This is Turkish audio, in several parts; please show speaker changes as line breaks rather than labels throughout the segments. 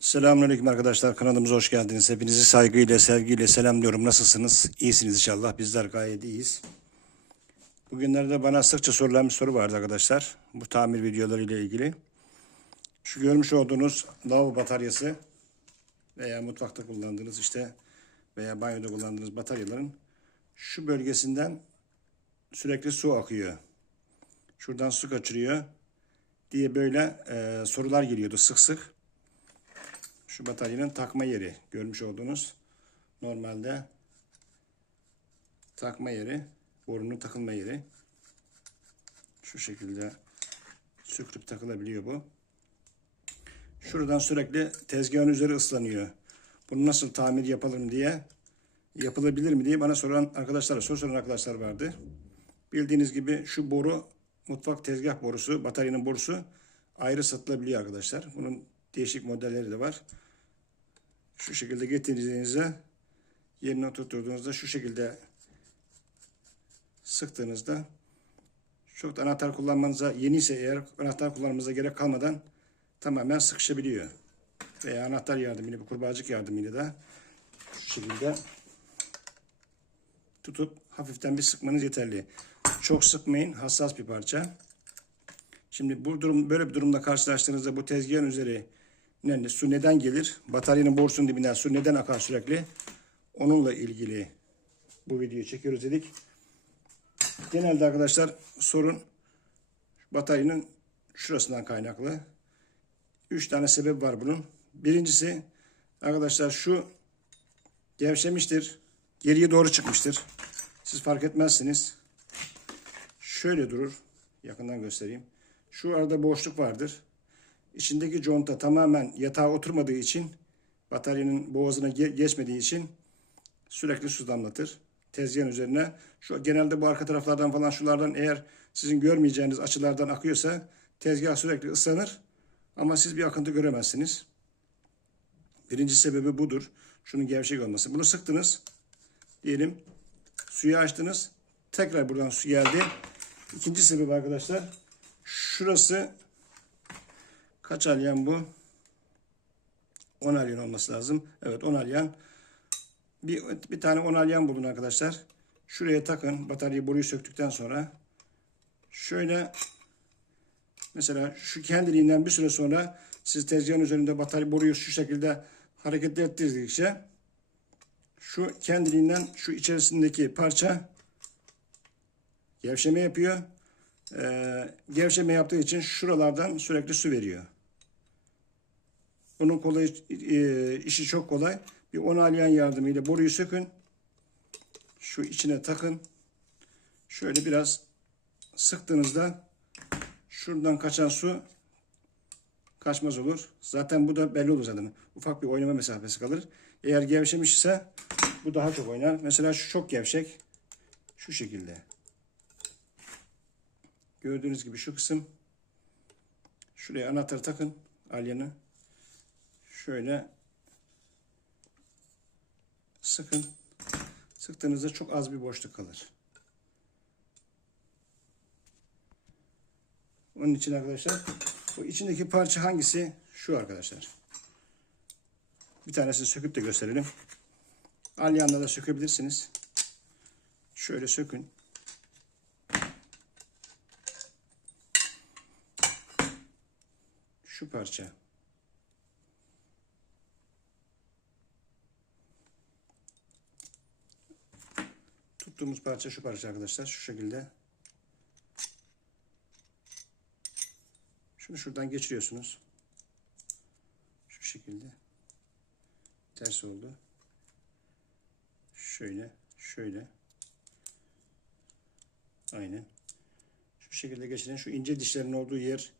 Selamünaleyküm arkadaşlar. Kanalımıza hoş geldiniz. Hepinizi saygıyla, sevgiyle selamlıyorum. Nasılsınız? İyisiniz inşallah. Bizler gayet iyiyiz. Bugünlerde bana sıkça sorulan bir soru vardı arkadaşlar. Bu tamir videoları ile ilgili. Şu görmüş olduğunuz lavabo bataryası veya mutfakta kullandığınız işte veya banyoda kullandığınız bataryaların şu bölgesinden sürekli su akıyor. Şuradan su kaçırıyor diye böyle e, sorular geliyordu sık sık. Şu bataryanın takma yeri görmüş olduğunuz normalde takma yeri borunun takılma yeri şu şekilde sökülüp takılabiliyor bu. Şuradan sürekli tezgahın üzeri ıslanıyor. Bunu nasıl tamir yapalım diye yapılabilir mi diye bana soran arkadaşlar, soru soran arkadaşlar vardı. Bildiğiniz gibi şu boru mutfak tezgah borusu, bataryanın borusu ayrı satılabiliyor arkadaşlar. Bunun değişik modelleri de var. Şu şekilde getirdiğinizde yerine oturttuğunuzda şu şekilde sıktığınızda çok da anahtar kullanmanıza yeniyse eğer anahtar kullanmanıza gerek kalmadan tamamen sıkışabiliyor. Veya anahtar yardımıyla, bir kurbağacık yardımıyla da şu şekilde tutup hafiften bir sıkmanız yeterli. Çok sıkmayın. Hassas bir parça. Şimdi bu durum böyle bir durumda karşılaştığınızda bu tezgahın üzeri ne, su neden gelir? Bataryanın borusunun dibinden su neden akar sürekli? Onunla ilgili bu videoyu çekiyoruz dedik. Genelde arkadaşlar sorun bataryanın şurasından kaynaklı. Üç tane sebep var bunun. Birincisi arkadaşlar şu gevşemiştir. Geriye doğru çıkmıştır. Siz fark etmezsiniz. Şöyle durur. Yakından göstereyim. Şu arada boşluk vardır. İçindeki conta tamamen yatağa oturmadığı için bataryanın boğazına ge- geçmediği için sürekli su damlatır. Tezgahın üzerine. Şu genelde bu arka taraflardan falan şulardan eğer sizin görmeyeceğiniz açılardan akıyorsa tezgah sürekli ıslanır ama siz bir akıntı göremezsiniz. Birinci sebebi budur. Şunun gevşek olması. Bunu sıktınız. Diyelim suyu açtınız. Tekrar buradan su geldi. İkinci sebebi arkadaşlar şurası kaç alyan bu? 10 alyan olması lazım. Evet 10 alyan. Bir, bir tane 10 alyan bulun arkadaşlar. Şuraya takın. Bataryayı boruyu söktükten sonra şöyle mesela şu kendiliğinden bir süre sonra siz tezgahın üzerinde batarya boruyu şu şekilde hareket ettirdikçe şu kendiliğinden şu içerisindeki parça gevşeme yapıyor. Ee, gevşeme yaptığı için şuralardan sürekli su veriyor. Bunun kolay, e, işi çok kolay. Bir onaylayan yardımıyla boruyu sökün. Şu içine takın. Şöyle biraz sıktığınızda şuradan kaçan su kaçmaz olur. Zaten bu da belli olur zaten. Ufak bir oynama mesafesi kalır. Eğer gevşemiş ise bu daha çok oynar. Mesela şu çok gevşek. Şu şekilde. Gördüğünüz gibi şu kısım. Şuraya anahtarı takın. Alyanı. Şöyle sıkın. Sıktığınızda çok az bir boşluk kalır. Onun için arkadaşlar bu içindeki parça hangisi? Şu arkadaşlar. Bir tanesini söküp de gösterelim. Alyanla da sökebilirsiniz. Şöyle sökün. Şu parça. Tuttuğumuz parça şu parça arkadaşlar. Şu şekilde. Şunu şuradan geçiriyorsunuz. Şu şekilde. Ters oldu. Şöyle, şöyle. Aynen. Şu şekilde geçirin. Şu ince dişlerin olduğu yer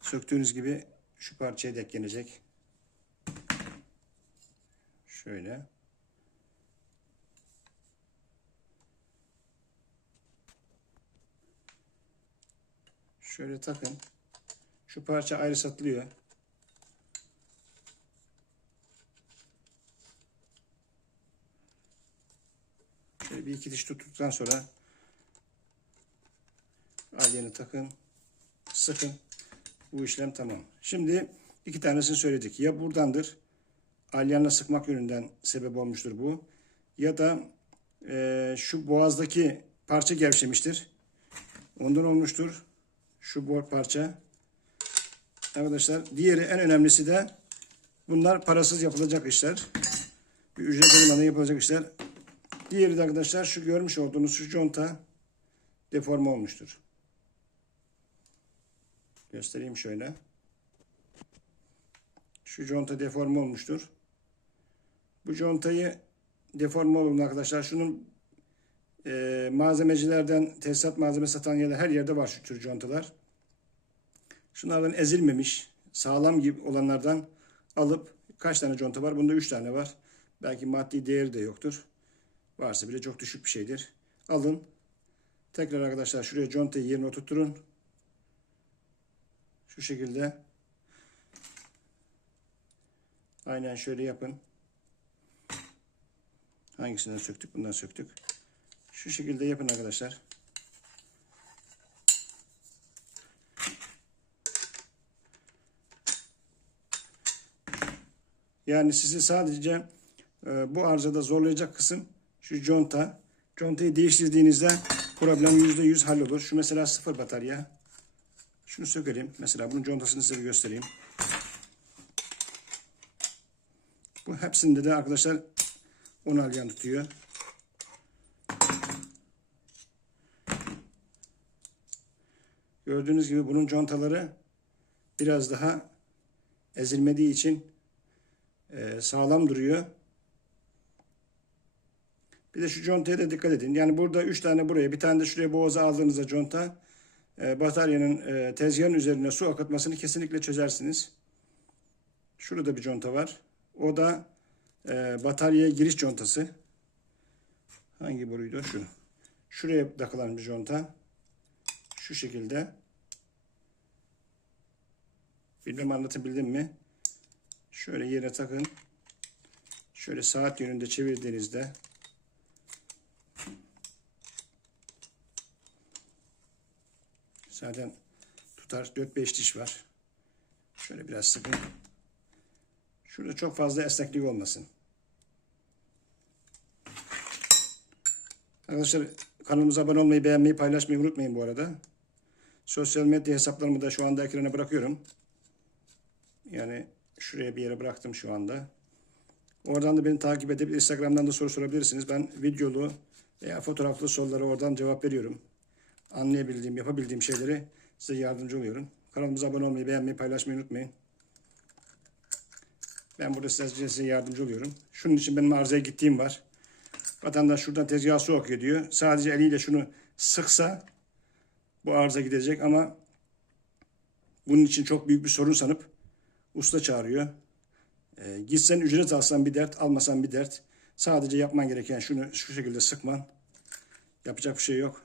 söktüğünüz gibi şu parçaya denk gelecek. Şöyle. Şöyle takın. Şu parça ayrı satılıyor. Şöyle bir iki diş tuttuktan sonra alyeni takın. Sıkın. Bu işlem tamam. Şimdi İki tanesini söyledik. Ya buradandır. Alyanla sıkmak yönünden sebep olmuştur bu. Ya da eee, şu boğazdaki parça gevşemiştir. Ondan olmuştur. Şu parça. Arkadaşlar diğeri en önemlisi de bunlar parasız yapılacak işler. Bir ücret olmadan yapılacak işler. Diğeri de arkadaşlar şu görmüş olduğunuz şu conta deforme olmuştur. Göstereyim şöyle. Şu conta deforme olmuştur. Bu contayı deforme olun arkadaşlar. Şunun e, malzemecilerden tesisat malzeme satan yerler her yerde var şu tür contalar. Şunlardan ezilmemiş, sağlam gibi olanlardan alıp kaç tane conta var? Bunda 3 tane var. Belki maddi değeri de yoktur. Varsa bile çok düşük bir şeydir. Alın. Tekrar arkadaşlar şuraya contayı yerine oturtturun. Şu şekilde. Aynen şöyle yapın. Hangisinden söktük? Bundan söktük. Şu şekilde yapın arkadaşlar. Yani sizi sadece e, bu arızada zorlayacak kısım şu conta. Contayı değiştirdiğinizde problem %100 hallolur. Şu mesela sıfır batarya. Şunu sökelim. Mesela bunun contasını size bir göstereyim. Bu hepsinde de arkadaşlar 10 alyan tutuyor. Gördüğünüz gibi bunun contaları biraz daha ezilmediği için e, sağlam duruyor. Bir de şu contaya da dikkat edin. Yani burada 3 tane buraya, bir tane de şuraya boğaza aldığınızda conta e, bataryanın e, tezgahın üzerine su akıtmasını kesinlikle çözersiniz. Şurada bir conta var. O da e, bataryaya giriş contası. Hangi boruydu? Şu. Şuraya takılan bir conta. Şu şekilde. Bilmem anlatabildim mi? Şöyle yere takın. Şöyle saat yönünde çevirdiğinizde zaten tutar 4-5 diş var. Şöyle biraz sıkın. Şurada çok fazla esneklik olmasın. Arkadaşlar kanalımıza abone olmayı, beğenmeyi, paylaşmayı unutmayın bu arada. Sosyal medya hesaplarımı da şu anda ekrana bırakıyorum. Yani şuraya bir yere bıraktım şu anda. Oradan da beni takip edip Instagram'dan da soru sorabilirsiniz. Ben videolu veya fotoğraflı sorulara oradan cevap veriyorum. Anlayabildiğim, yapabildiğim şeyleri size yardımcı oluyorum. Kanalımıza abone olmayı, beğenmeyi, paylaşmayı unutmayın. Ben burada size, size yardımcı oluyorum. Şunun için benim arızaya gittiğim var. Vatandaş şuradan tezgaha su akıyor diyor. Sadece eliyle şunu sıksa bu arıza gidecek ama bunun için çok büyük bir sorun sanıp usta çağırıyor. E, gitsen ücret alsan bir dert, almasan bir dert. Sadece yapman gereken şunu şu şekilde sıkman. Yapacak bir şey yok.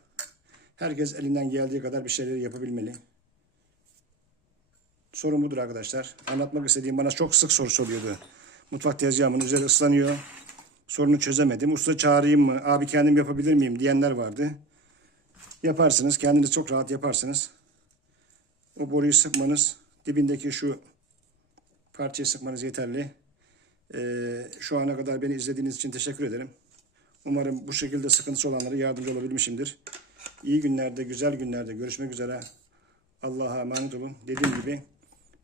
Herkes elinden geldiği kadar bir şeyleri yapabilmeli. Sorun budur arkadaşlar. Anlatmak istediğim bana çok sık soru soruyordu. Mutfak tezgahımın üzeri ıslanıyor. Sorunu çözemedim. Usta çağırayım mı? Abi kendim yapabilir miyim? diyenler vardı. Yaparsınız. Kendiniz çok rahat yaparsınız. O boruyu sıkmanız, dibindeki şu parçayı sıkmanız yeterli. Ee, şu ana kadar beni izlediğiniz için teşekkür ederim. Umarım bu şekilde sıkıntısı olanlara yardımcı olabilmişimdir. İyi günlerde, güzel günlerde görüşmek üzere. Allah'a emanet olun. Dediğim gibi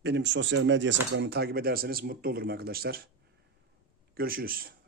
benim sosyal medya hesaplarımı takip ederseniz mutlu olurum arkadaşlar. Görüşürüz.